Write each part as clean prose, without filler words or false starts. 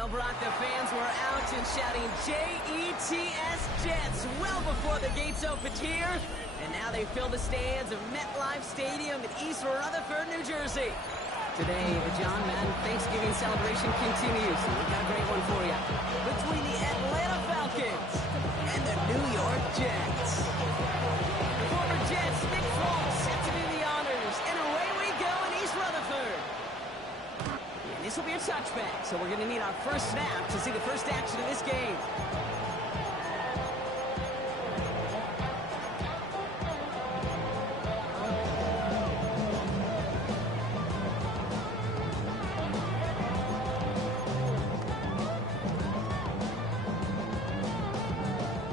Well, Brock, the fans were out and shouting J-E-T-S Jets well before the gates opened here. And now they fill the stands of MetLife Stadium in East Rutherford, New Jersey. Today, the John Madden Thanksgiving celebration continues. And we've got a great one for you. Between the Atlanta Falcons and the New York Jets. The former Jets, Nick Foles, set to do the honors. And away we go in East Rutherford. And this will be a touchback, so we're going to need our first snap to see the first action of this game.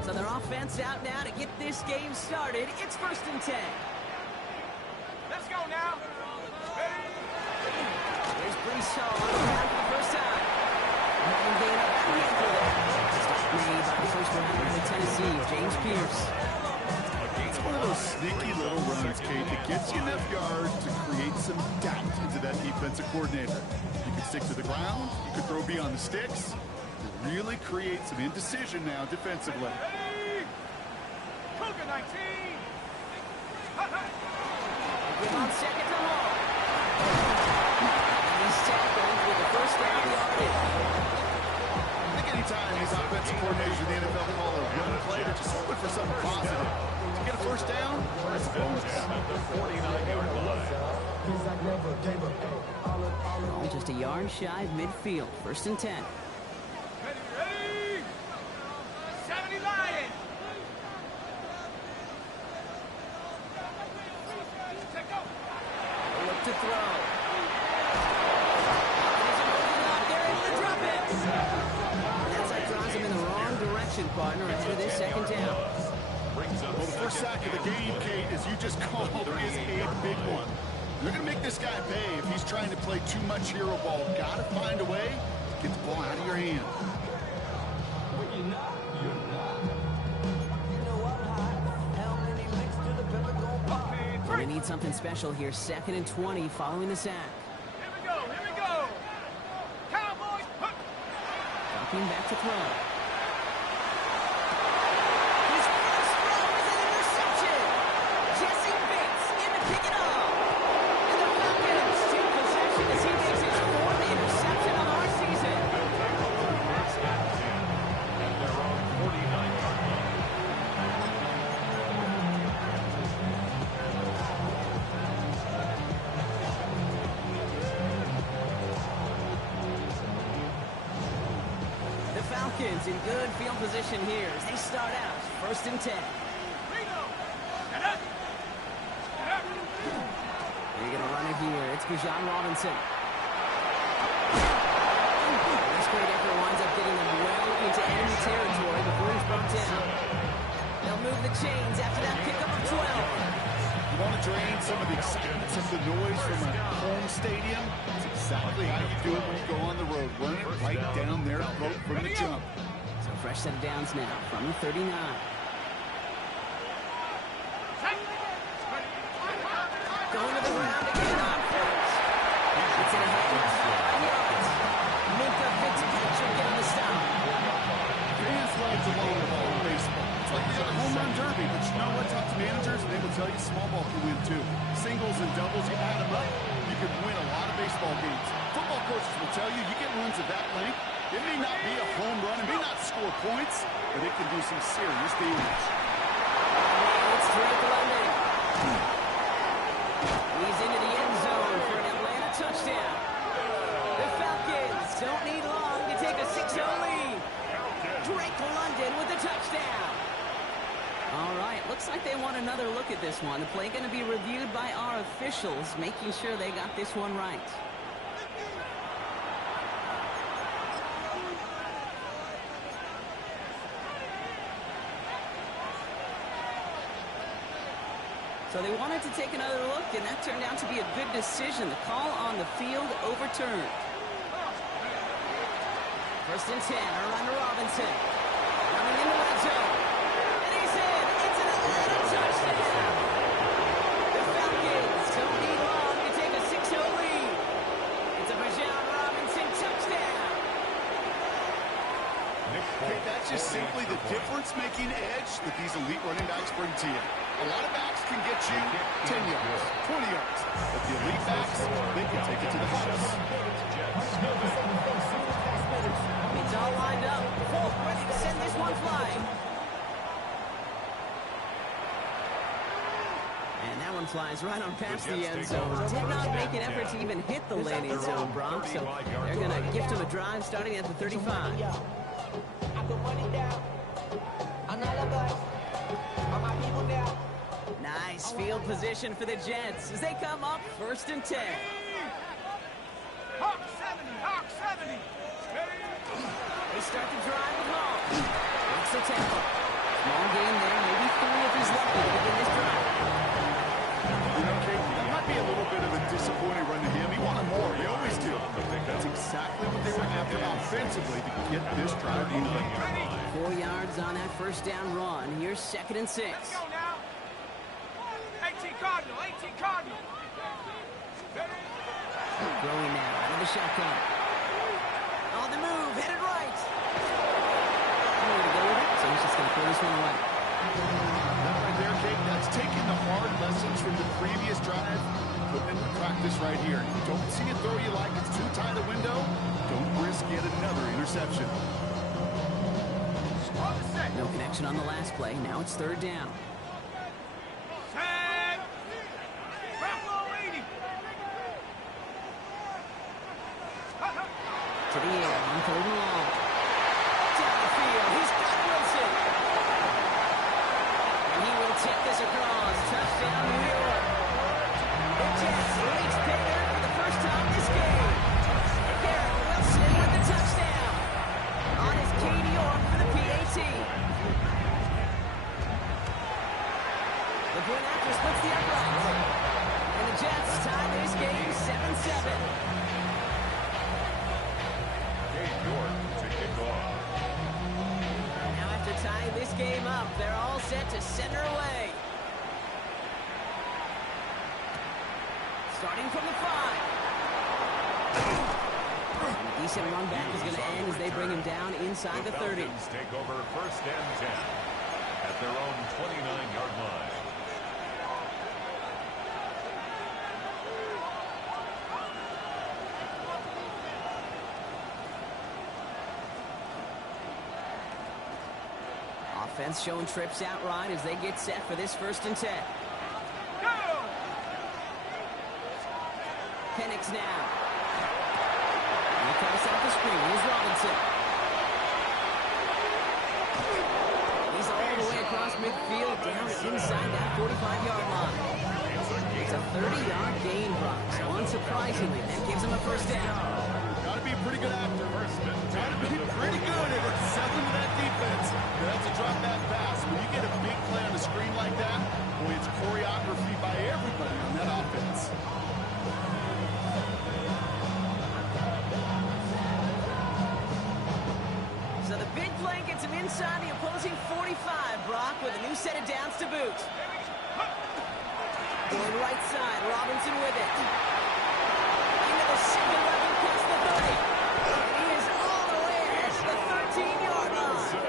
So their offense out now to get this game started. It's 1st and 10. Let's go now. Here's Brees Hall on the ground for the first time. And gain up for that. Stop made by the first rounder out of Tennessee, James Pierce. It's one of those sneaky little runs, Kate, that gets you enough yards to create some doubt into that defensive coordinator. You can stick to the ground, you can throw beyond the sticks, to really create some indecision now defensively. Cougar 19. Give on second to Hall. And he's tackled with the first down yardage. I think anytime these offensive coordinators in the NFL call a run play, they're just looking for something positive. To get a first down, that's a bonus. Oh, just a yard shy of midfield. 1st and 10. Ready. 70 Lions. Take go. Look to throw. They're able to drop it. That's like draws him in the wrong direction, partner, ahead of this second down. Well, the first sack of the game, Kate, as you just called, is a big one. You're going to make this guy pay if he's trying to play too much hero ball. Got to find a way to get the ball out of your hand. They need something special here. 2nd and 20 following the sack. Here we go. Here we go. Cowboys. Dropping back to throw. His first throw is an interception. Jesse Bates in to pick it off. And the Falcons take possession as he makes his 4th interception of our season. The Falcons in good field position here as they start out 1st and 10. Get up. Get up. They're going to run it here. It's Bijan Robinson. This great effort winds up getting them well into enemy territory before he's brought down. They'll move the chains after that pickup of 12. You want to drain some of the excitement, some of the noise from a home stadium? That's exactly how you do it when you go on the road. Run it right down their throat from the jump. So fresh set of downs now from the 39. Going to the ground again on first. It's in a hand. 5 yards. Minka Fitzpatrick getting the stop. Fans love to load the ball in baseball. It's like the home run derby, but you know what? Talk to managers, and they will tell you small ball can win too. Singles and doubles, you add them up, you can win a lot of baseball games. Football coaches will tell you, you get runs of that length, it may not be a home run, it may not score points, but it can do some serious damage. It's Drake London. He's into the end zone for an Atlanta touchdown. The Falcons don't need long to take a 6-0 lead. Drake London with the touchdown. All right, looks like they want another look at this one. The play going to be reviewed by our officials, making sure they got this one right. So they wanted to take another look, and that turned out to be a good decision. The call on the field overturned. 1st and 10, Orlando Robinson. Running in the red zone. And he's in. It's an Atlanta touchdown. The Falcons don't need long to take a 6-0 lead. It's a Bijan Robinson touchdown. That's just simply the difference-making edge that these elite running backs bring to you. A lot of backs can get you 10 yards, 20 yards, but the elite backs, they can take it to the house. It's all lined up. Folk ready to send this one flying. And that one flies right on past the end zone. Did not make an effort to even hit the landing zone, Brock. So they're going to gift him a drive starting at the 35. Nice field position for the Jets as they come up 1st and 10. Hawk 70, Hawk 70. They start the drive with Hall. Makes the tackle. Small gain there, maybe 3 if he's lucky to begin this drive. You know, Kate, that might be a little bit of a disappointing run to him. He wanted more. He always do. That's exactly what they were after offensively to get this drive moving. 4 yards on that first down run. Here's 2nd and 6. Let's go now. 18 Cardinal, 18 Cardinal. Throwing now out of the shotgun. On the move, headed right. Nowhere to go with it, so he's just going to throw this one away. That right there, Kate, that's taking the hard lessons from the previous drive, putting into practice right here. You don't see it throw you like it's too tight a window, don't risk yet another interception. No connection on the last play. Now it's 3rd down. Set. Bravo 80. To the air, on 3rd and long. Down the field, he's got Wilson. And he will tip this across. Touchdown, New York. The Jets reach paydirt for the first time this game. Garrett Wilson with the touchdown. On his Katie York for the PAT. The point after splits the uprights. And the Jets tie this game 7-7. Now after tying this game up, they're all set to center away. Starting from the 5. A decent run back is going to end as they bring him down inside the 30. Falcons take over 1st and 10 at their own 29-yard line. Offense showing trips out right as they get set for this 1st and 10. Go. Penix now. And he comes out the screen. Here's Robinson. He's all the way across midfield down inside that 45-yard line. It's a 30-yard gain, Brock. So unsurprisingly, that gives him a 1st down. Got to be a pretty good actor. Got to be pretty good at selling to that defense. That's a drop back pass. When you get a big play on the screen like that, boy, it's choreography by everybody on that offense. So the big play gets him inside the opposing 45, Brock, with a new set of downs to boot. Going right side, Robinson with it. Into the second level, past the 30. And he is all the way at the 13-yard line.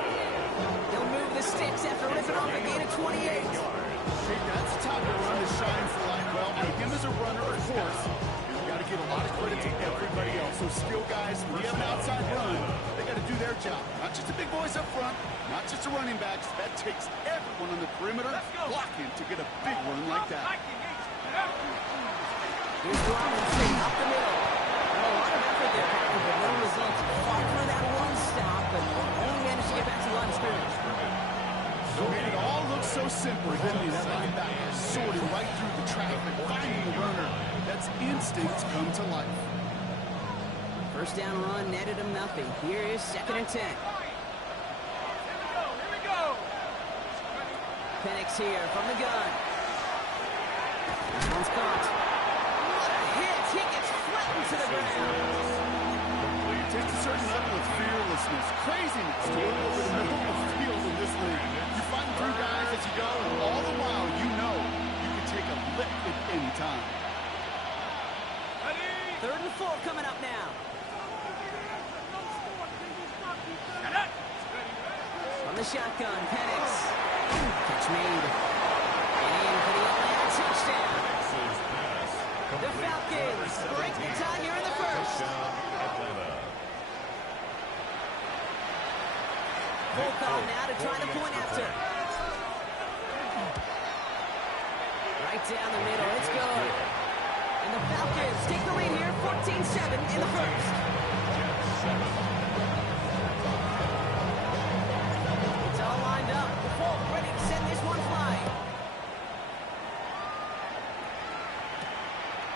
He'll move the sticks after ripping off a gain of 28. Hey, that's the time to run to shine for life. Well, for him as a runner, of course, you've got to give a lot of credit to everybody else. Those skill guys, when you have an outside run, they got to do their job. Not just the big boys up front, not just the running backs. That takes everyone on the perimeter blocking to get a big run like that. Here's Robinson up the middle. A lot of effort there, Patrick, but no results. Fought for that one stop, but only managed to get back to line of scrimmage. Made it all look so simple, didn't he? That linebacker sorting right through the traffic, finding the runner. That's instincts come to life. 1st down run netted him nothing. Here is 2nd and 10. Here we go. Penix here from the gun. This one's caught. What a hit! He gets flattened to the ground. It takes a certain level of fearlessness, craziness to run over the middle of the field in this league. You fight through guys as you go, and all the while you know you can take a lick at any time. 3rd and 4 coming up now. the shotgun. Penix. Catch made. And in for the Atlanta touchdown. The Falcons break the tie here in the first. Full call now to try the point after. Right down the middle. It's good. And the Falcons take the lead here, 14-7 in the first. It's all lined up. Folk ready to send this one flying.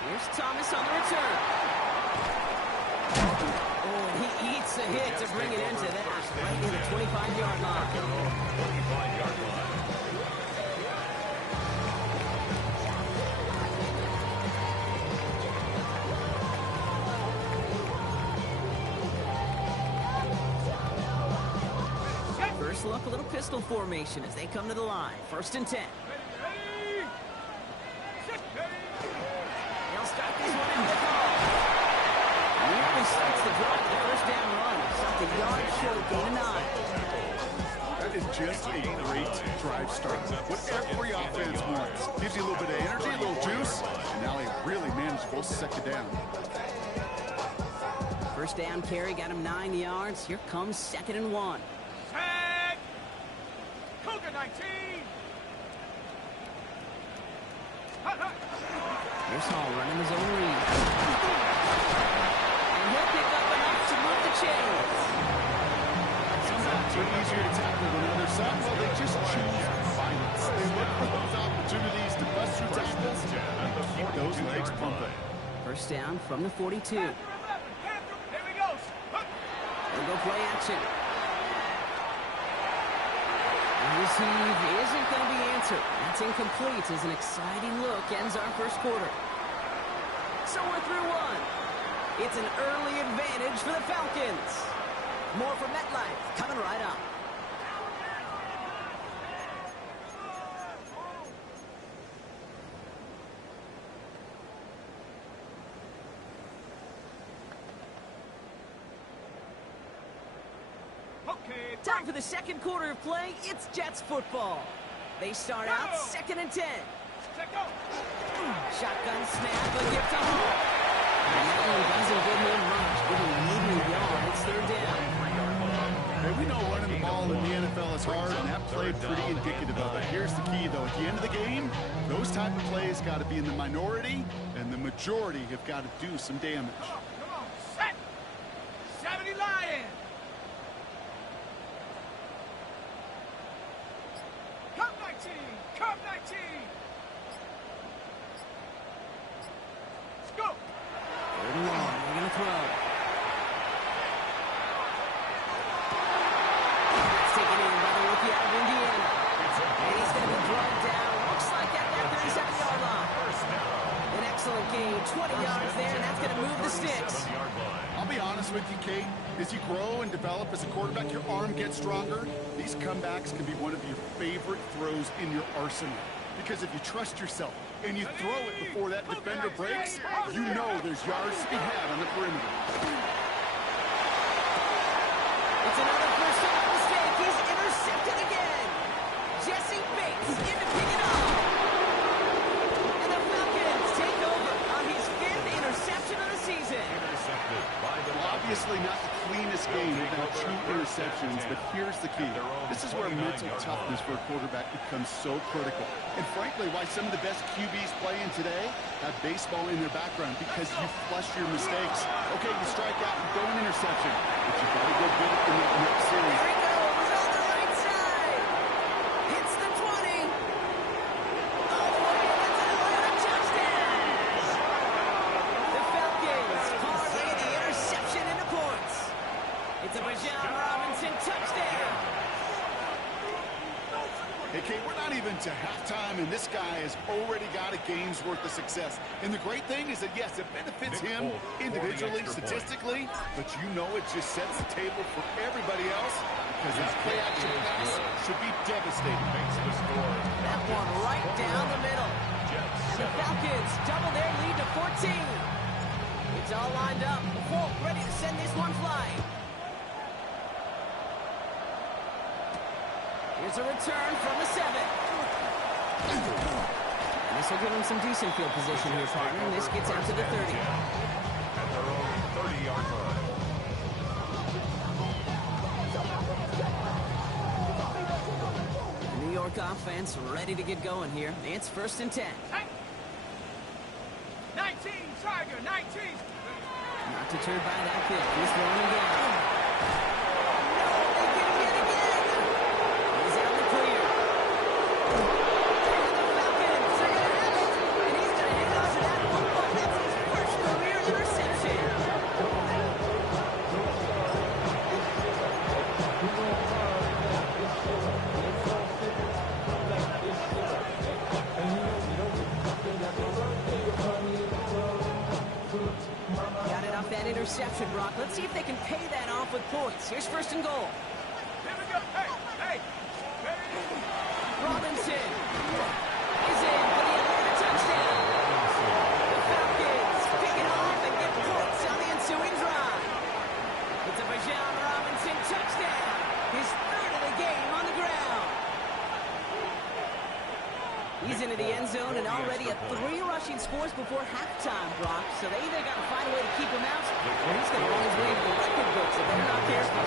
Here's Thomas on the return. Oh, and he eats a hit to bring it into that. Right near the 25-yard line. 25-yard line. First look, a little pistol formation as they come to the line. 1st and 10. They'll start this one in the ball. Nearly starts the drive, the first down run. Shot the yard short, gain of 9. That is just a great drive start. What every offense wants. Gives you a little bit of energy, a little juice, and now a really manageable second down. First down carry got him 9 yards. Here comes 2nd and 1. Tag! Cougar 19! Here's Hall running his own read. And he'll pick up enough to move the chains. Some backs are easier to tackle than others. Some, well, they just choose violence. They look for those opportunities to bust through tackles and keep those legs pumping. First down from the 42. Here we go. They'll go play action. And receive isn't going to be answered. That's incomplete as an exciting look ends our first quarter. So we're through one. It's an early advantage for the Falcons. More from MetLife coming right up. Okay. Time for the second quarter of play. It's Jets football. They start out 2nd and 10. Check go. Shotgun snap, a gift to Hall. And that one doesn't give him much. Giving him 80 yards. It's 3rd down. Hey, we know running the ball in the NFL is hard, and that play pretty indicative of it. Here's the key, though. At the end of the game, those type of plays got to be in the minority, and the majority have got to do some damage. Come on. Set. 70 Lions. Cup 19. Cup 19. Let's go. 3rd and long. They're going to throw. That's taken in by the rookie out of Indiana. And he's going to be brought down. Looks like at that 37-yard line. An excellent gain. 20 yards there, and that's going to move the sticks. I'll be honest with you, Kate. As you grow and develop as a quarterback, your arm gets stronger. These comebacks can be one of your favorite throws in your arsenal. Because if you trust yourself and you throw it before that defender breaks, you know there's yards to be had on the perimeter. It's another first down mistake. He's intercepted again. Jesse Bates in to pick it up. And the Falcons take over on his 5th interception of the season. Intercepted by the Obviously not the cleanest game without 2 interceptions, but here's the key. This is where mental toughness for a quarterback becomes so critical. And frankly, why some of the best QBs playing today have baseball in their background, because you flush your mistakes. Okay, you strike out and throw an interception, but you got to go get it in the next series. Here he goes on the right side. Hits the 20. All the way. That's an Atlanta touchdown. The Falcons parlay the interception into points. It's a Bijan Robinson touchdown. Hey, Kate, we're not even to halftime, and this guy has already got a game's worth of success. And the great thing is that, yes, it benefits him individually, statistically, but you know it just sets the table for everybody else, because that play-action pass should be devastating. Makes the score. That one right down the middle. And the Falcons double their lead to 14. It's all lined up. Folk ready to send this one flying. Here's a return from the 7. And this will give him some decent field position here, partner. And this gets out to the 30. At their own 30-yard line. The New York offense ready to get going here. It's 1st and 10. Hey. 19, Tiger, 19. Not deterred by that pick. He's throwing again. No, they get him yet again. He's out in the clear. The Falcons are going to have it. And he's going to hang on to that football. That's his first career interception. Got it off that interception, Brock. Let's see if they can pay that off with points. Here's 1st and goal. Here we go. Hey. Robinson is in for the Atlanta touchdown. The Falcons pick it off and get points on the ensuing drive. It's a Bijan Robinson touchdown. His 3rd of the game on the ground. He's into the end zone and already at 3 rushing scores before halftime, Brock. So they either got to find a way to keep him out, or he's going to run his way to the record books if they're not careful.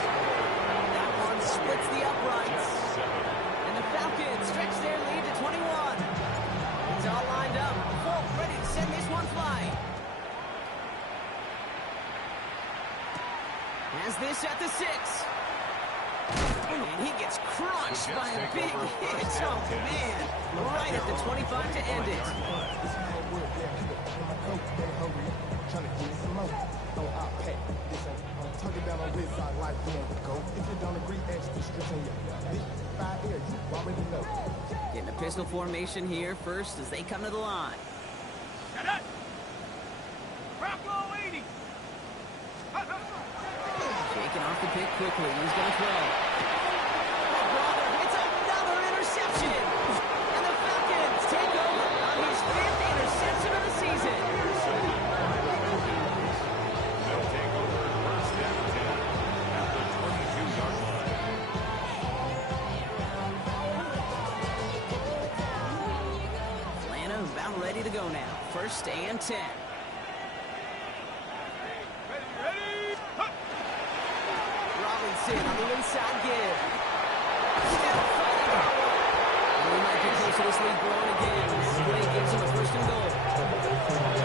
That one splits the uprights. And the Falcons stretch their lead to 21. It's all lined up. Falk ready to send this one flying. Has this at the 6. And he gets crushed by a big hit. Oh, man. Right at the 25 to end it. Getting a pistol formation here first as they come to the line. Shut up. Bronco 80. Shaking off the pick quickly. He's going to throw. It's another interception. And the Falcons take over on his 5th interception of the season. They'll take over 1st and 10 at the 22-yard line. Atlanta about ready to go now. 1st and 10. Ready. Huh. Robinson on the inside give. Still fighting for it. And we might get close to this lead growing again. This play gives him a 1st and goal.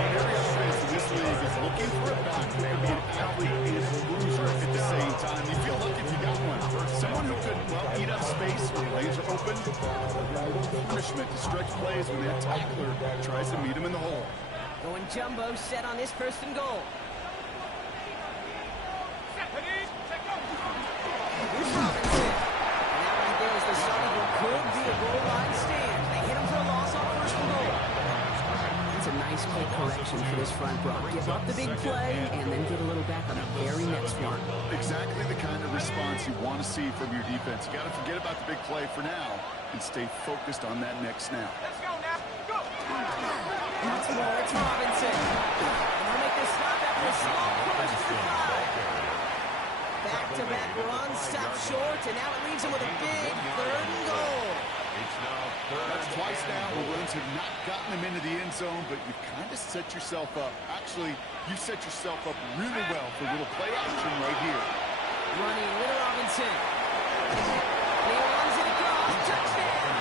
Every offense in this league is looking for a back who can be an athlete and a bruiser at the same time. You feel lucky if you got one. Someone who could, eat up space when lanes are open. Punishment to stretch plays when that tackler tries to meet him in the hole. Going jumbo set on this 1st and goal. Ready. Check go. Here's Robinson. And that right there is the start of what could be a goal line stand. They hit him for a loss on 1st and goal. That's a nice quick correction for this front, Brock. Give up the big play and then get a little back on the very next one. Exactly the kind of response you want to see from your defense. You got to forget about the big play for now and stay focused on that next snap. Let's go now. Go. Once more, it's Robinson. And he'll make this stop after a small push to the 5. Back-to-back runs, stop short, and now it leaves him with a big 3rd and goal. It's now 3rd. That's twice now where runs have not gotten them into the end zone, but you've kind of set yourself up. Actually, you set yourself up really well for a little play action right here. Running with Robinson. He runs it across. Touchdown.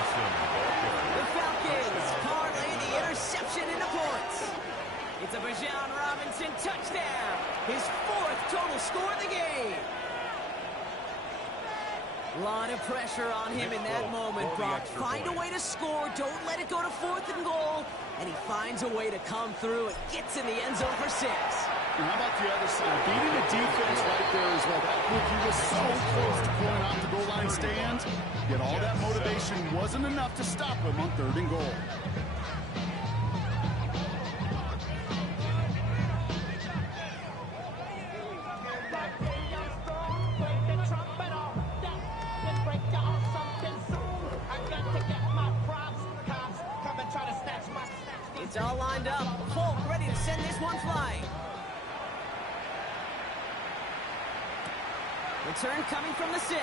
The Falcons parlay the interception into points. It's a Bijan Robinson touchdown. His 4th total score of the game. A lot of pressure on him in that moment, Brock. Find a way to score. Don't let it go to 4th and goal. And he finds a way to come through and gets in the end zone for 6. And how about the other side? Beating the defense right there as well. That rookie was so close to pulling out the goal line stand. Yet all that motivation wasn't enough to stop him on 3rd and goal. It's all lined up. Falk ready to send this one flying. Return coming from the 6.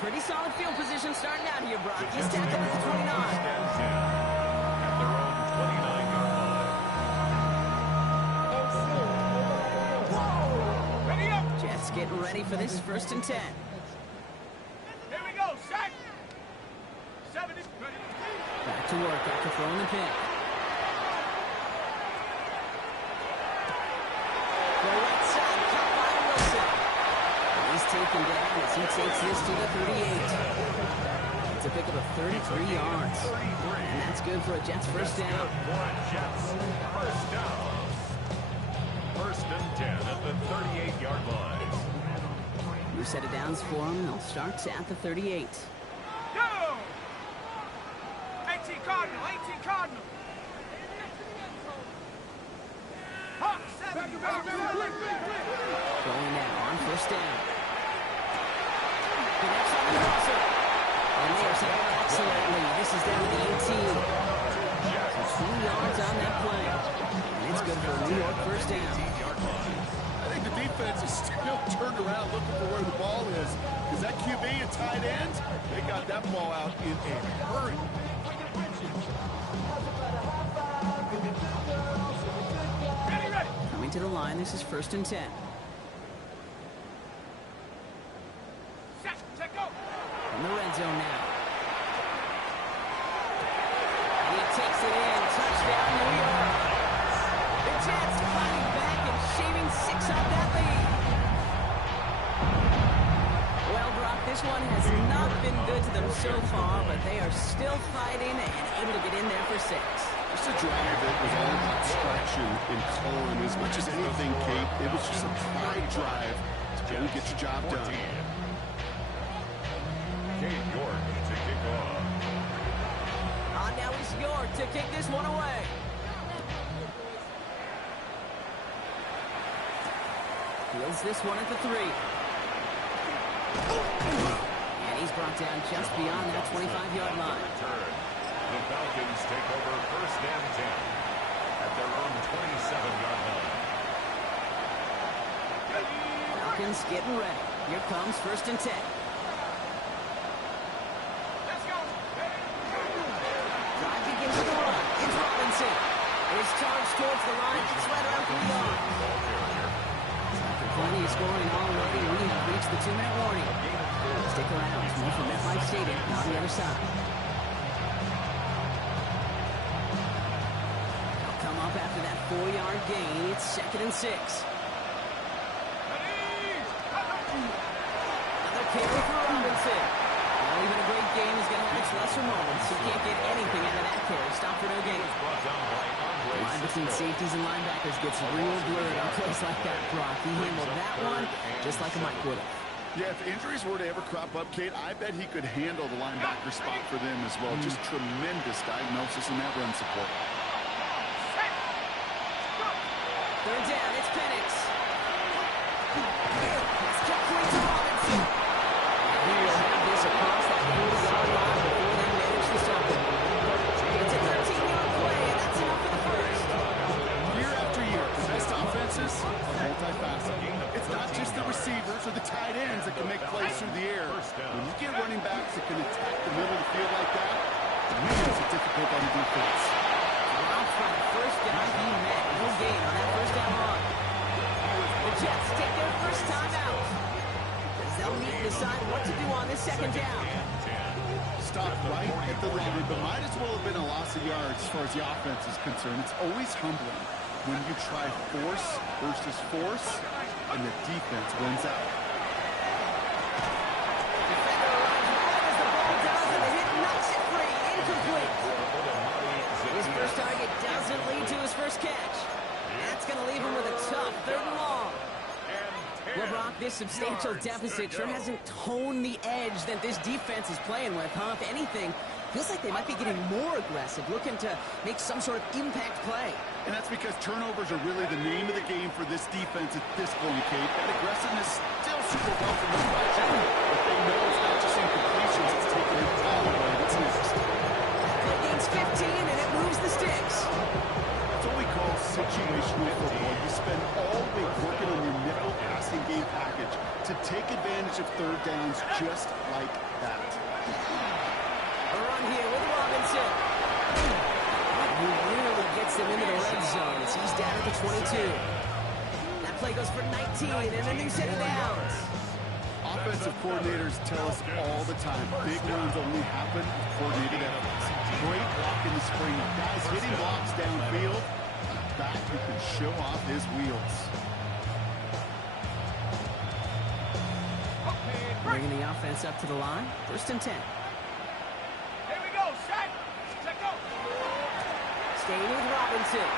Pretty solid field position starting out here, Brock. He's tackled at the 29. First and 10 at their own 29-yard line. Ready up. Jets getting ready for this 1st and 10. Here we go. Set. 70. Ready. Back to work after throwing the pick. The right side, caught by Wilson. He's taken down as he takes this to the 38. It's a pickup of 33 yards. And that's good for a Jets first down. For a Jets first down. First and 10 at the 38-yard line. New set of downs for him. They'll start at the 38. Go. 18 Cardinal. 18 Cardinal. Hawk 70. Going now on first down. The next on the crosser. And they are set up excellently. This is down to the 18. So 2 yards on that play. And it's good for a New York first down. I think the defense is still turned around looking for where the ball is. Because that QB and tight end, they got that ball out in a hurry. Ready, ready. Coming to the line, this is 1st and 10. Set. Check go. In the red zone now. And he takes it in. Touchdown, New York. The Jets fighting back and shaving 6 off that lead. Well, Brock, this one has not been good to them so far, but they are still fighting and able to get in there for 6. Just a drive that was all about structure and color. As much as anything, Kate, it was just a pride drive to go and get your job done. Kate York to kick off. On now is York to kick this one away. Fields this one at the 3. And he's brought down just beyond that 25-yard line. Return. The Falcons take over first and 10 at their own 27-yard line. Falcons getting ready. Here comes 1st and 10. Let's go. Drive begins with a run. It's Robinson. His charge towards the line. It's right around 3 yards. After plenty of scoring already, we have reached the 2-minute warning. Stick around. It's more from MetLife Stadium on the other side. They'll come up after that 4-yard gain. It's 2nd and 6. Another carry for Robinson. Well, even a great game is going to have its lesser moments. You can't get anything out of that carry. Stop for no gain. The line between safeties and linebackers gets real blurred on plays like that, Brock. He handled that one just like a Mike would have. Yeah, if injuries were to ever crop up, Kate, I bet he could handle the linebacker spot for them as well. Just tremendous diagnosis in that run support. 3rd down, it's Penix. It's kept clean to Robinson. And he will have this across that 40-yard line before they manage to stop him. It's a 13-yard play, and that's enough for the first. Year after year, the best offenses are multifaceted. It's not just the receivers or the tight ends that can make plays through the air. When you get running backs that can attack the middle of the field like that, it makes it difficult on the defense. Now for the first down he met. No gain on that first down run. The Jets take their first time out. As they'll need to decide what to do on this 2nd down. Stop right at the line, but might as well have been a loss of yards as far as the offense is concerned. It's always humbling when you try force versus force, and the defense wins out. Defender arrives right as the ball does, and the hit knocks it free. Incomplete. His first target doesn't lead to his first catch. That's going to leave him with a tough 3rd and long. Well, Brock, this substantial deficit sure hasn't toned the edge that this defense is playing with, huh? If anything, feels like they might be getting more aggressive, looking to make some sort of impact play. And that's because turnovers are really the name of the game for this defense at this point, Kate. That aggressiveness still super well from this budget, but they know it's not just incompletions, it's taking it all away. What's next? Play gains 15, and it moves the sticks. That's what we call call situational football. You spend all week working on your nickel passing game package to take advantage of third downs just like that. A run here with Robinson. He nearly gets them into the red zone as he's down at the 22. That play goes for 19 and a new set of downs. Offensive coordinators tell us all the time, big runs only happen with coordinated efforts. Great block in the spring. Guys hitting blocks downfield. A back who can show off his wheels. Bringing the offense up to the line. 1st and 10. Here we go. Set. Set go. Staying with Robinson.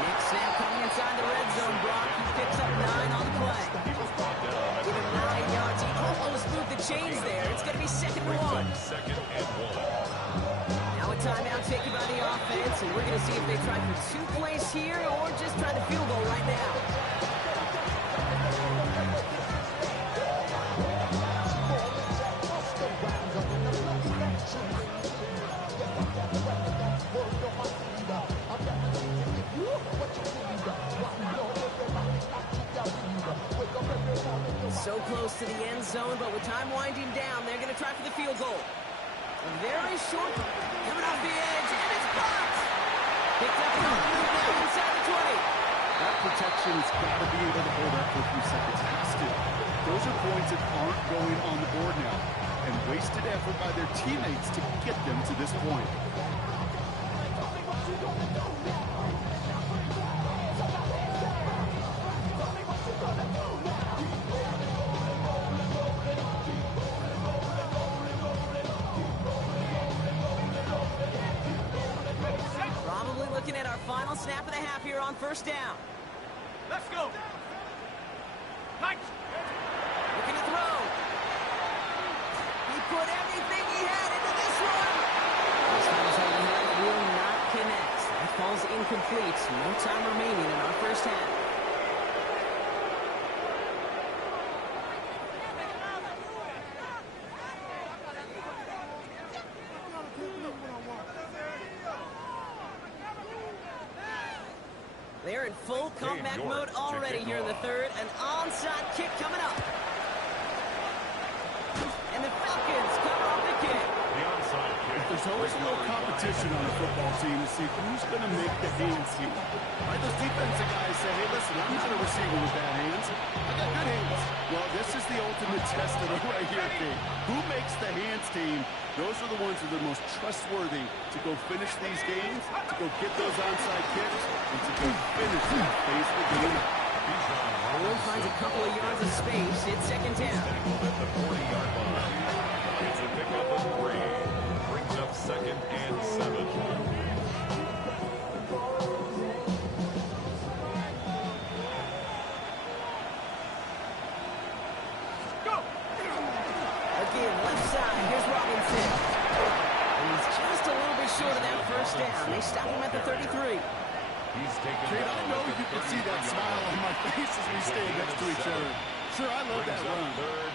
Next snap coming inside the red zone. Brock, he picks up 9 on the play. Give him 9 yards. He almost moved the chains there. It's going to be 2nd and 1. 2nd and 1. Now a timeout taken by the offense, and we're going to see if they try for 2 plays here or just try the field goal right now. So close to the end zone, but with time winding down, they're going to try for the field goal. A very short, coming off the edge, and it's blocked. Picked up now inside the 20. That protection's got to be able to hold up for a few seconds. It has to. Those are points that aren't going on the board now, and wasted effort by their teammates to get them to this point. Looking at our final snap of the half here on 1st down. Let's go. Nice. Looking to throw. He put everything he had into this one. This one's over here will not connect. That falls incomplete. No time remaining in our 1st half. They're in full comeback mode already here in the 3rd. An onside kick coming up. And the Falcons cover off the kick. The onside kick. There's always a little competition on a football team to see who's going to make the hands here. Right, those defensive guys say, hey, listen, I'm not a receiver with bad hands. I got good hands. Well, this is the ultimate test of it right here, Kate. Who makes the hands team? Those are the ones that are the most trustworthy to go finish these games, to go get those onside kicks, and to go finish and face the game. Owen finds a couple of yards of space. It's 2nd down. At the 40-yard line. It's a pickup of 3. Brings up 2nd and 7. Short of that 1st down. They stop him at the 33. He's taken Kate, I know you can see that smile on my face as we stand next to each other. Sure, I love that run.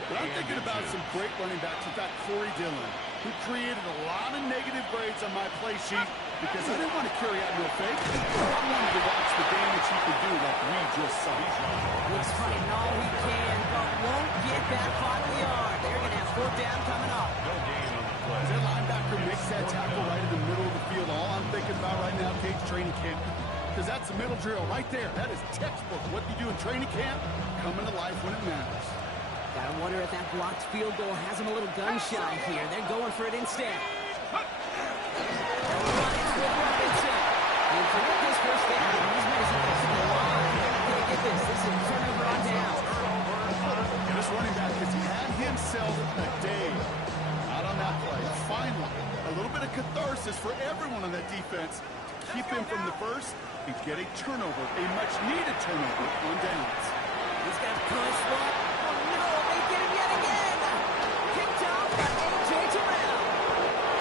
But I'm thinking about some great running backs. We've got Corey Dillon, who created a lot of negative grades on my play sheet because I didn't want to carry out no fake. I wanted to watch the damage he could do like we just saw. Looks fighting all he can, but won't get that final yard. They're going to have 4th down coming up. no gain on the play. As that linebacker makes that tackle right in the middle of the field, all I'm thinking about right now, Kate's training camp. Because that's the middle drill right there. That is textbook. What you do in training camp, coming to life when it matters. Gotta wonder if that blocked field goal has him a little gun shy here. They're going for it instead. Robinson. And for this 1st down, he's made his way to the line. Can't get this. This is a turnover on down. And this running back has had himself a day out on that play. Finally, a little bit of catharsis for everyone on that defense to keep him from the first and get a turnover, a much-needed turnover on downs. He's got a push one. Oh, no, they get him yet again. Picked off by A.J. Terrell.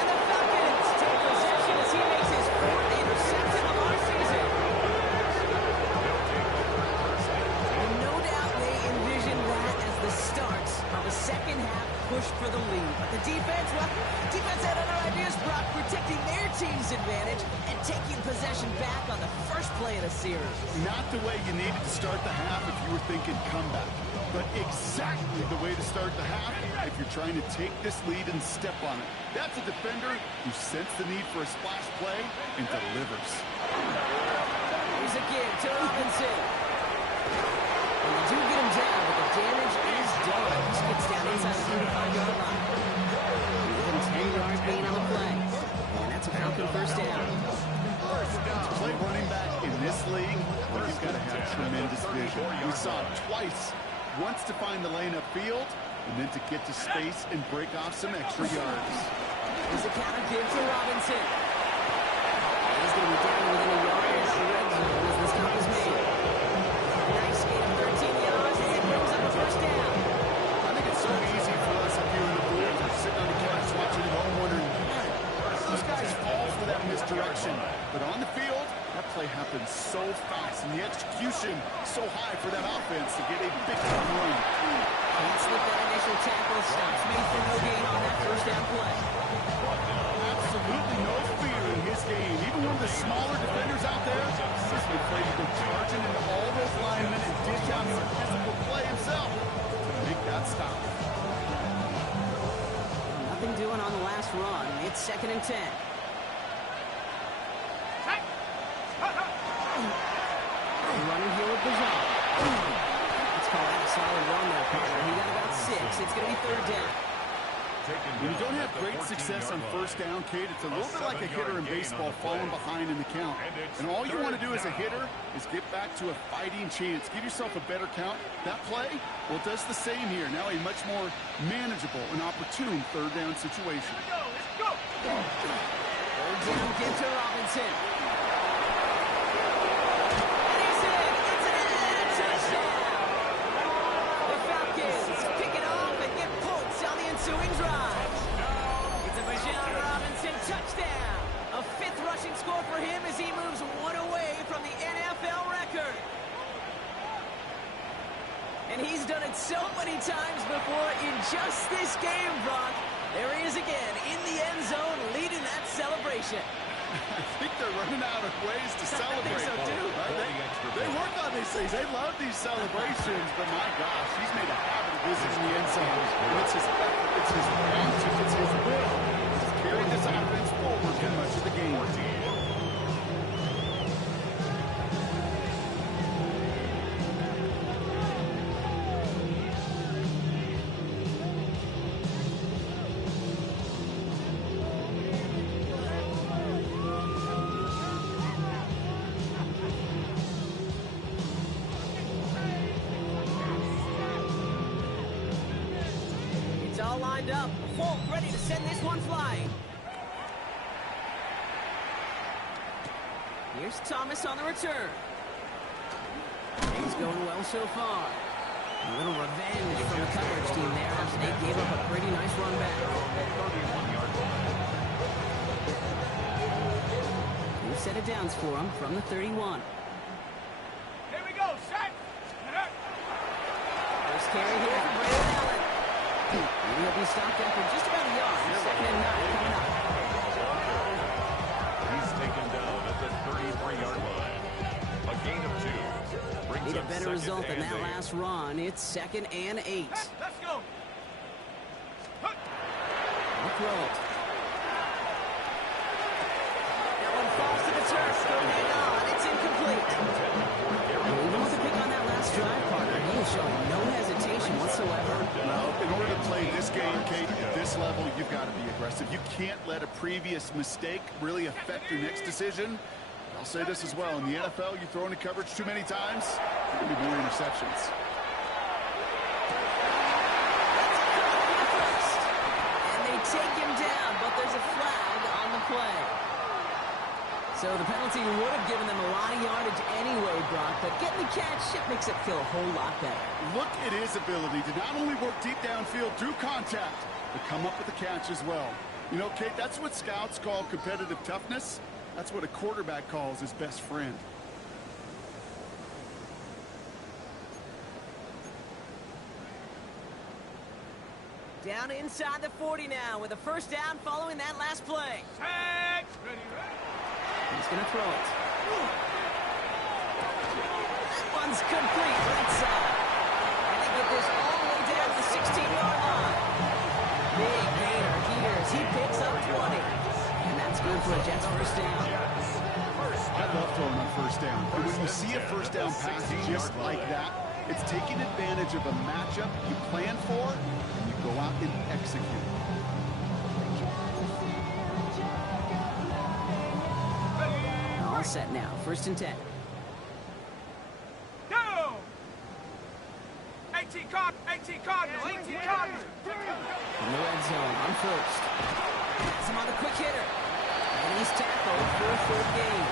And the Falcons take possession as he makes his 4th interception of our season. And no doubt they envisioned that as the start of a 2nd half push for the lead. But The defense, well, defense had other ideas, Brock, protecting their team's advantage and taking possession back on the first play of the series. Not the way you needed to start the half if you were thinking comeback, but exactly the way to start the half if you're trying to take this lead and step on it. That's a defender who sensed the need for a splash play and delivers. Here's a give to Robinson. And they do get him down, but the damage is done. He gets down inside the 35-yard line. Within 10-yard gain on the play. And that's a Falcon first down. To play running back in this league, well, you've got to have tremendous vision. We saw it twice. Once to find the lane upfield, and then to get to space and break off some extra yards. Here's a counter give to Robinson. He's going to be down within a yard of the red zone as the stop is made. Nice gain of 13 yards as he brings up a first down. I think it's so easy for us up here in the booth or sitting on the couch watching at home wondering, man, those guys fall for that misdirection. But on the field, that play happens so fast, and the execution so high for that offense to get a big-time run. Can't slip that initial tackle. Stops made for no gain on that first down play. Absolutely no fear in his game. Even one of the smaller defenders out there, he's been afraid to go charging into all those linemen and dish out some physical play himself to make that stop. Nothing doing on the last run. It's 2nd and 10. Running here with Bajan. Let's call that a solid run there, partner. He got about 6. It's going to be 3rd down. When you don't have great success on first down, Kate, it's a little bit like a hitter in baseball falling behind in the count. And all you want to do as a hitter is get back to a fighting chance. Give yourself a better count. That play, well, it does the same here. Now a much more manageable and opportune 3rd down situation. Let's go. 3rd down, get to Robinson. And he's in. It's an touchdown. The Falcons pick it off and get points on the ensuing drive. It's a Bajan Robinson touchdown. A 5th rushing score for him as he moves one away from the NFL record. And he's done it so many times before in just this game, Brock. There he is again in the end zone leading that celebration. I think they're running out of ways to celebrate. I think so, too. Right? They work on these things. They love these celebrations. But, my gosh, he's made a habit of visiting the end zone. And it's his effort. It's his passion. It's his will. He's carried this offense forward for much of the game. All lined up. Holt ready to send this one flying. Here's Thomas on the return. Things going well so far. A little revenge from the coverage team there as they gave up a pretty nice run back. 2 set of downs for him from the 31. Here we go, set. First carry here for Brandon Allen. He'll be stopped after just about a yard. 2nd and 9 coming up. He's taken down at the 33-yard line. A gain of 2. Brings Need a up better 2nd result than and that 8. last run. It's 2nd and 8. Let's go. I'll throw it. That one falls to the turf. Going hang on. It's incomplete. Even with the pick on that last drive, partner, he is showing no hesitation whatsoever. Well, in order to play this game, Kate, at this level, you've got to be aggressive. You can't let a previous mistake really affect your next decision. I'll say this as well. In the NFL, you throw into coverage too many times, there can be more interceptions. And they take him down, but there's a flag on the play. So the penalty would have given them a lot of yardage anyway, Brock, but getting the catch, it makes it feel a whole lot better. Look at his ability to not only work deep downfield through contact, but come up with the catch as well. You know, Kate, that's what scouts call competitive toughness. That's what a quarterback calls his best friend. Down inside the 40 now with a first down following that last play. Set. Ready. He's going to throw it. That one's complete right side. And they get this all the way down to the 16-yard line. Big gainer here as he picks up 20. And that's good for a Jets first down. I love throwing on first down. And when you see a first down pass just like that, it's taking advantage of a matchup you plan for, and you go out and execute. All set now. First and 10. Go! 18 Cardinal. In the red zone on first. Has him on the quick hitter. And he's tackled for a third gain.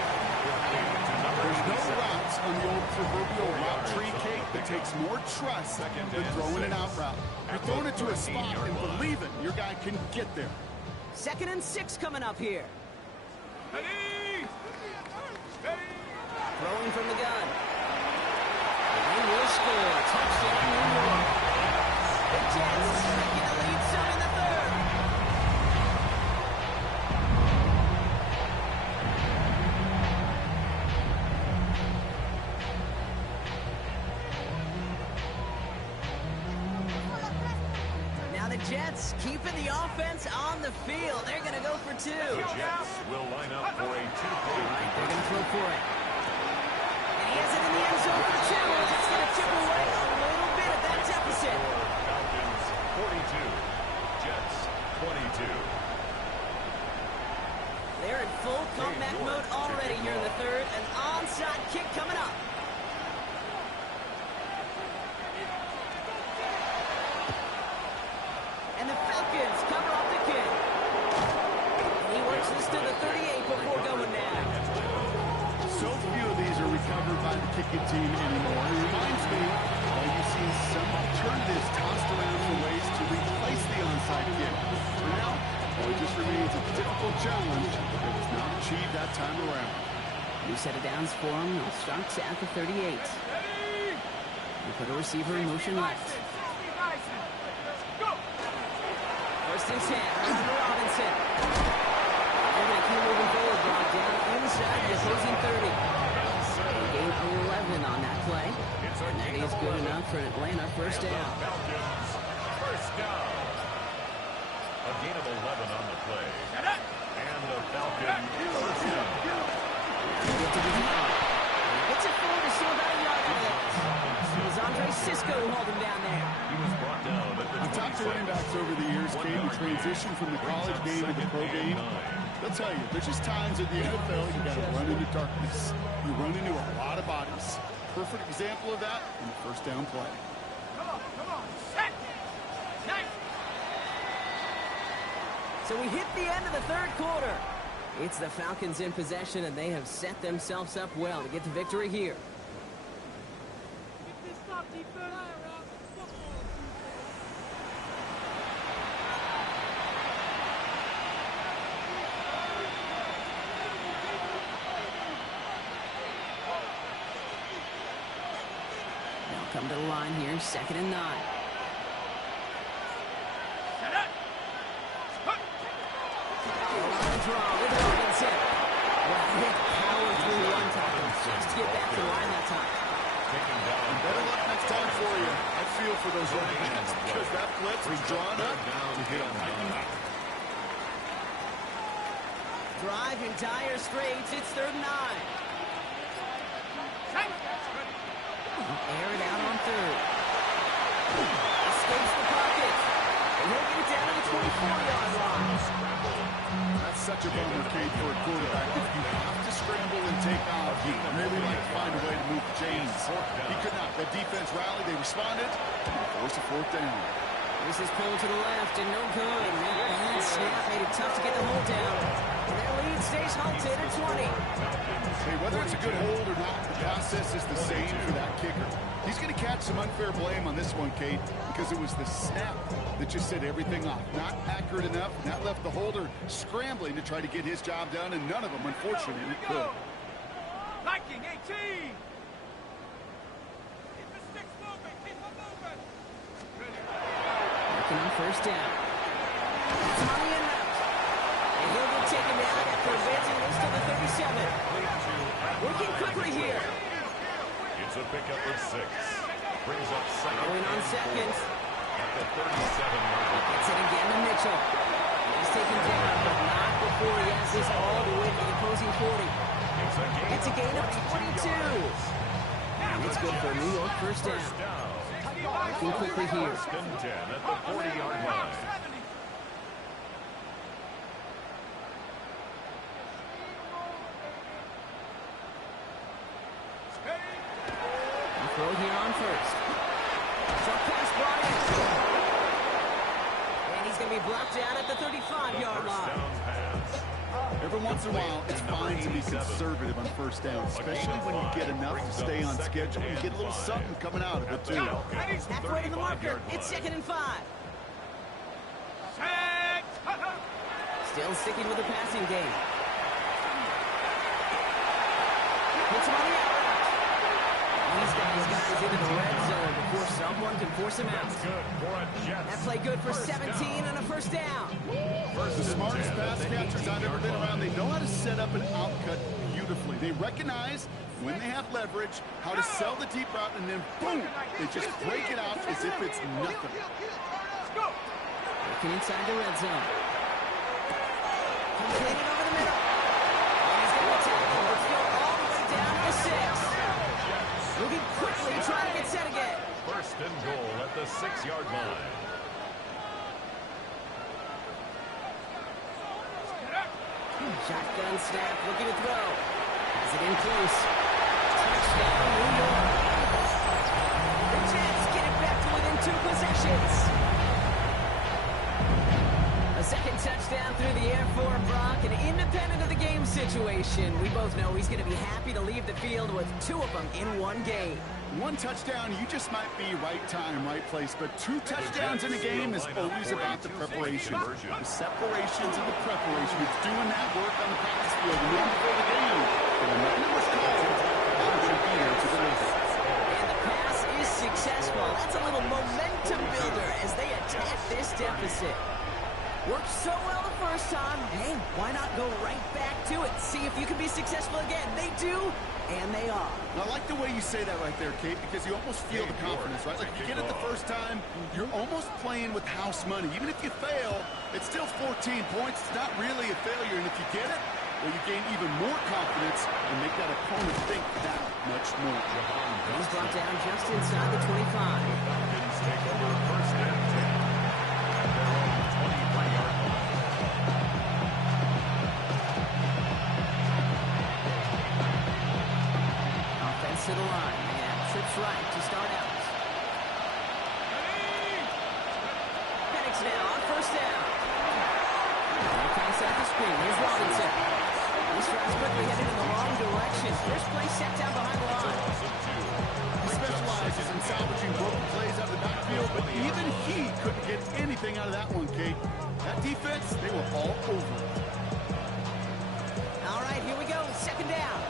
There's no routes on the old proverbial route tree, Kate, that takes more trust than throwing an out route. You're throwing it to a spot and believing your guy can get there. 2nd and 6 coming up here. Ready. Throwing from the gun. And they will score. Touchdown, New York. The Jets taking the lead some in the third. Now the Jets keeping the offense on the field. They're going to go for 2. The Jets will line up for a 2-point. They're going to throw for it. And he has it in the end zone for 2. It's going to chip away a little bit of that deficit. Falcons 42. Jets 22. They're in full comeback mode already here in the third. An onside kick coming up. And the Falcons cover off the kick. He works this to the 38 before going down. So few of these are recovered by the kicking team anymore. It reminds me why you've seen some alternatives tossed around for ways to replace the onside kick. For now, it just remains a difficult challenge that was not achieved that time around. New set of downs for him. He'll start at the 38. We put a receiver in motion left. First and 10. Robinson. They're going to keep moving forward. Brought down inside the opposing 30. They gained 11 on that play. And that is good enough for Atlanta first down. Falcons first down. A gain of 11 on the play. And the Falcons first down. Get to the top. Gets it forward to see about a yard out of it. It was Andre Cisco who hauled him down there. He was brought down at the I've talked to running backs over the years, Kate, who transition from the college game to the pro game. They'll tell you, there's just times in the NFL you got to run into darkness. You run into a lot of bodies. Perfect example of that in the first down play. Come on. Set. Nice. So we hit the end of the third quarter. It's the Falcons in possession, and they have set themselves up well to get the victory here. They'll come to the line here, 2nd and 9. Set up. Draw with Robinson. Well, hit power through one tackle just to get back to the line that time. Better luck next time for you. I feel for those running backs because that blitz was drawn up to hit them right in the mouth. Drive in dire straits. It's 3rd and 9. Air it out on 3rd. Escapes the pocket. And he'll get it down to the 24-yard line. That's such a bummer, Kate, for a quarterback. If you have to scramble and take off, you'd really like to find a way to move the chains. He could not. The defense rallied. They responded. And they forced a 4th down. This is pulled to the left and no good. Bad snap made it tough to get the hold down. And their lead stays halted at 20. Hey, whether it's a good hold or not, the process is the same for that kicker. He's going to catch some unfair blame on this one, Kate, because it was the snap that just set everything off. Not accurate enough, and that left the holder scrambling to try to get his job done, and none of them, unfortunately, could. Viking 18. Keep the sticks moving. Keep them moving. Working on 1st first down. It's on the in route. And he'll get taken down after advancing this to the 37. Working quickly here. It's a pickup of 6. Brings up second. Going on seconds. At the 37-yard line. Gets it again to Mitchell. He's taken down, but not before he has this all the way to the opposing 40. It's a gain of 22. And it's good for a New York first down. Working quickly here. First and 10 at the 40-yard line. Throw here on first. Short pass brought in. And he's going to be blocked down at the 35-yard line. Every once in a while, it's fine to be conservative on first down, especially when you get enough to stay on schedule. You get a little something coming out of it, too. Halfway to the marker. It's 2nd and 5. Still sticking with the passing game. Hits him on the out. He's got his guys into the red zone before someone can force him out. That play good for 17 and a first down. The smartest pass catchers I've ever been around. They know how to set up an outcut beautifully. They recognize when they have leverage, how to sell the deep route, and then boom, they just break it out as if it's nothing. Looking inside the red zone. Completed over the middle. He's going to tackle. Let's go all the way down to the 6. Moving quickly, trying to get set again. First and goal at the 6-yard line. Shotgun snap, looking to throw. Has it in close. Touchdown, New York. The Jets get it back to within 2 possessions. A second touchdown through the air for Brock, and independent of the game situation, we both know he's going to be happy to leave the field with 2 of them in one game. 1 touchdown, you just might be right time, right place, but 2 touchdowns in a game is always about the preparation. The separations and the preparation. It's doing that work on the practice field the night before the game. And when that was called, that should be there to deliver. And the pass is successful. That's a little momentum builder as they attack this deficit. Worked so well the first time. Hey, why not go right back to it? See if you can be successful again. They do, and they are. I like the way you say that right there, Kate, because you almost feel the confidence, right? Like, if you get it the first time, you're almost playing with house money. Even if you fail, it's still 14 points. It's not really a failure, and if you get it, well, you gain even more confidence and make that opponent think that much more. He's brought down just inside the 25. Falcons take over first and 10 at their own 23-yard line. Offense to the line, and trips right to start out. Penix now on first down. Pass out the screen. Here's Robinson. This drive's quickly headed in the wrong direction. First play set down behind the line. He specializes in salvaging broken plays out of the backfield, but even he couldn't get anything out of that one, Kate. That defense, they were all over it. All right, here we go. Second down.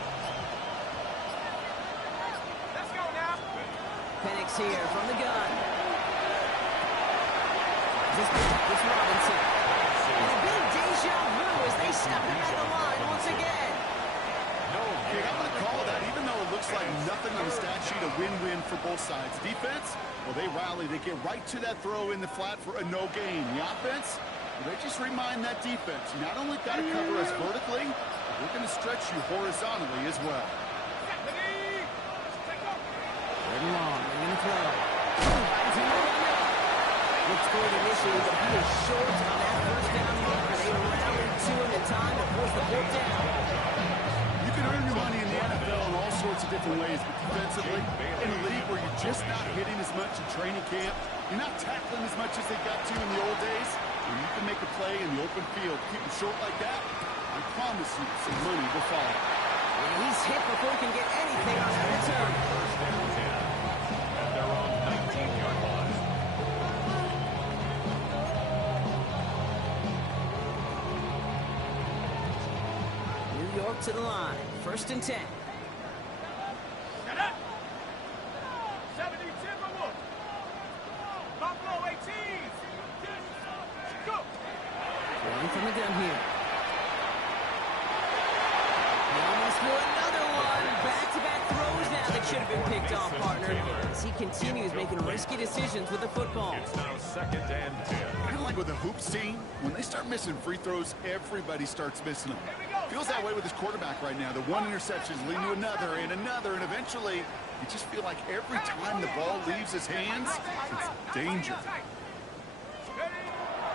Let's go now. Penix here from the gun. This Robinson. And a big deja vu as they step him at the line once again. Kate, I'm going to call that, even though it looks like nothing on the stat sheet, a win-win for both sides. Defense, well, they rally. They get right to that throw in the flat for a no gain. The offense, well, they just remind that defense, you not only got to cover us vertically, but we're going to stretch you horizontally as well. Third and long, they're going to throw. Looks good initially, but he is short on that first down marker. They rallied to him in time to force the fourth down. You can earn your money in the NFL in all sorts of different ways, but defensively, in a league where you're just not hitting as much in training camp, you're not tackling as much as they got to in the old days, and you can make a play in the open field. Keep it short like that, I promise you some money will follow. And he's hit before he can get anything on that return. First and 10 at their own 19-yard line. New York to the line. First and 10. Shut up. 70 Timberwolves. Buffalo 18. Throwing from the gun here. He almost threw another one. Back-to-back throws now that should have been picked off, partner. As he continues making risky decisions with the football. It's now 2nd and 10. Kind of like with the hoops team, when they start missing free throws, everybody starts missing them. Feels that way with his quarterback right now. The one interception lead to another, and eventually you just feel like every time the ball leaves his hands, it's danger.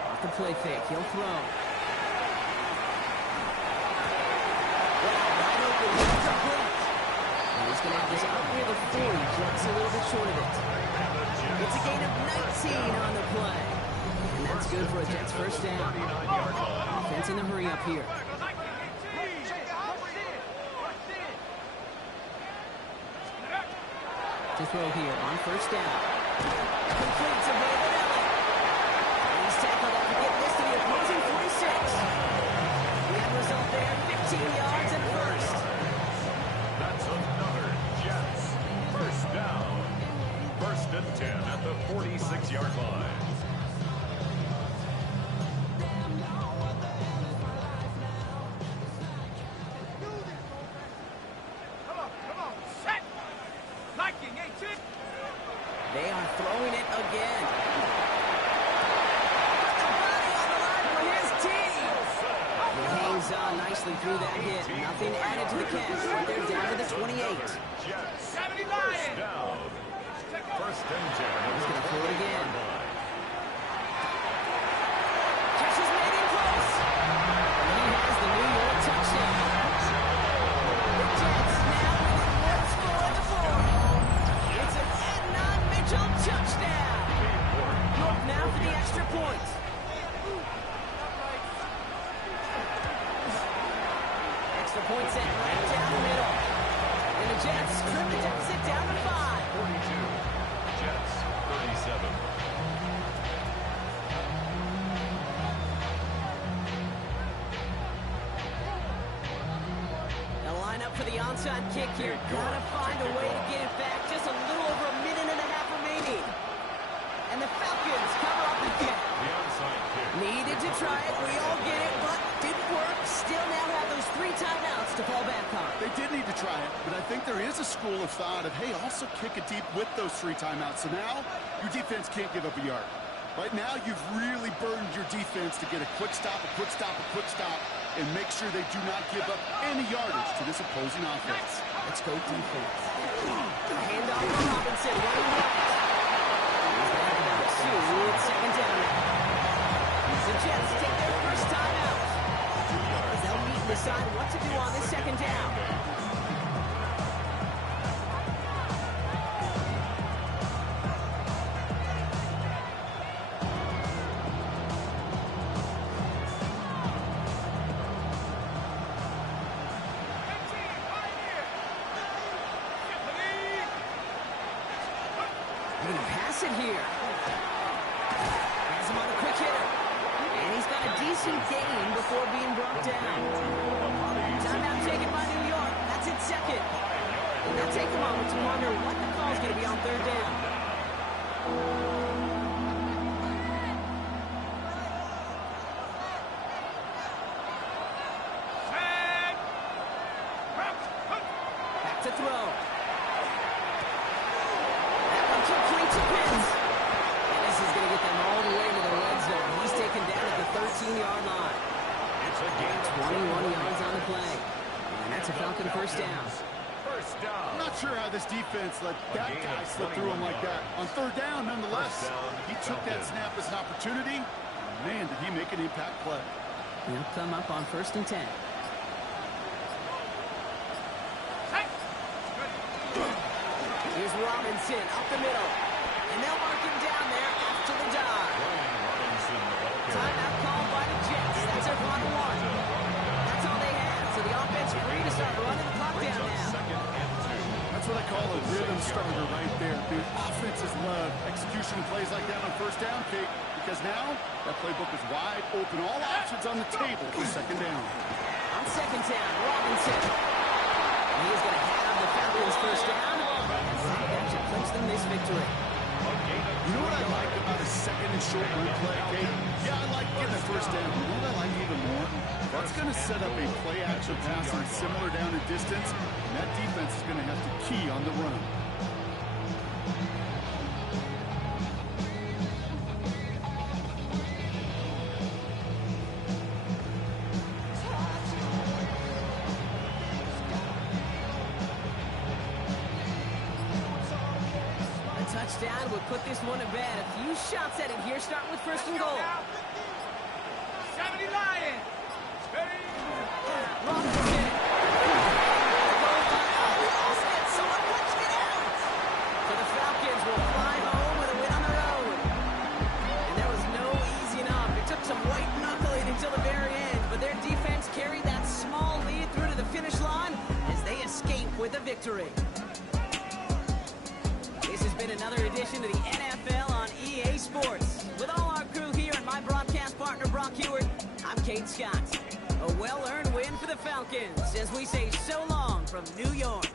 Off the play fake, he'll throw. Wide open, and he's going to have this out near the 40, just a little bit short of it. It's a gain of 19 on the play. And that's good for a Jets first down. Offense in the hurry up here. To throw here on first down. Complete to David Allen. And he's tackled up to get this to the opposing 46. The end result there, 15 yards and first. That's another Jets first down. 1st and 10 at the 46-yard line. They are throwing it again. The body on the line for his team. He hangs on nicely through that hit. Nothing added to the catch. But they're down to the 28. Jets first down. 1st and 10. He's going to throw it again. Catch is made in close. And he has the New York touchdown. The Jets now within one score of the fourth. It's an touchdown. York now for the extra point. Extra point set right down the middle. And the Jets trim the deficit down to 5. 42. Jets 37. They'll line up for the onside kick here. Gotta find a way to get it back. Just a little over a minute and a half remaining. And the Falcons cover up the kick. The onside kick. Needed to try it. We all get it, but didn't work. Still now have those 3 timeouts to fall back on. They did need to try it, but I think there is a school of thought of, hey, also kick it deep with those 3 timeouts. So now your defense can't give up a yard. Right now, you've really burdened your defense to get a quick stop, and make sure they do not give up any yardage to this opposing offense. Let's go defense. Handoff to Robinson, running right. He's going to have about 2 with 2nd down now. The Jets take their first time out. They'll need to decide what to do on this 2nd down. They're going to pass it here. Has him on a quick hitter. And he's got a decent gain before being brought down. Timeout taken by New York. That's its 2nd. And they'll take a moment to wonder what the call's going to be on 3rd down. Back to throw. Complete to Pitts. And this is going to get them all the way to the red zone. He's taken down at the 13-yard line. It's a gain 21 yards on the play. And that's a Falcon first down. First down. I'm not sure how this defense let that guy slip through him like that. On 3rd down, nonetheless, he took that snap as an opportunity. Man, did he make an impact play. He'll come up on 1st and 10. Here's Robinson up the middle. And they'll mark him down there after the dive. Timeout called by the Jets. That's their final one. That's all they had. So the offense free to start running the clock down now. That's what I call a rhythm starter right there. The offenses love execution plays like that on 1st down, Kate, because now that playbook is wide open. All options on the table for 2nd down. On 2nd down, Robinson. He is going to have the Falcons first down. That should clinch them this victory. A gain of You know what I like about a second and short run play, Kate? Yeah, I like getting a first down. You know what I like even more? That's going to set up a play-action passing similar down in distance, and that defense is going to have to key on the run. Touchdown would put this one to bed. A few shots at it here, starting with first and goal. 70 Lions. Ready? Robinson. Someone punched it out. So the Falcons will fly home with a win on the road. And there was no easing up. It took some white knuckling until the very end, but their defense carried that small lead through to the finish line as they escape with a victory. This has been another edition of the NFL on EA Sports. With all our crew here and my broadcast partner, Brock Heward, I'm Kate Scott. A well-earned win for the Falcons as we say so long from New York.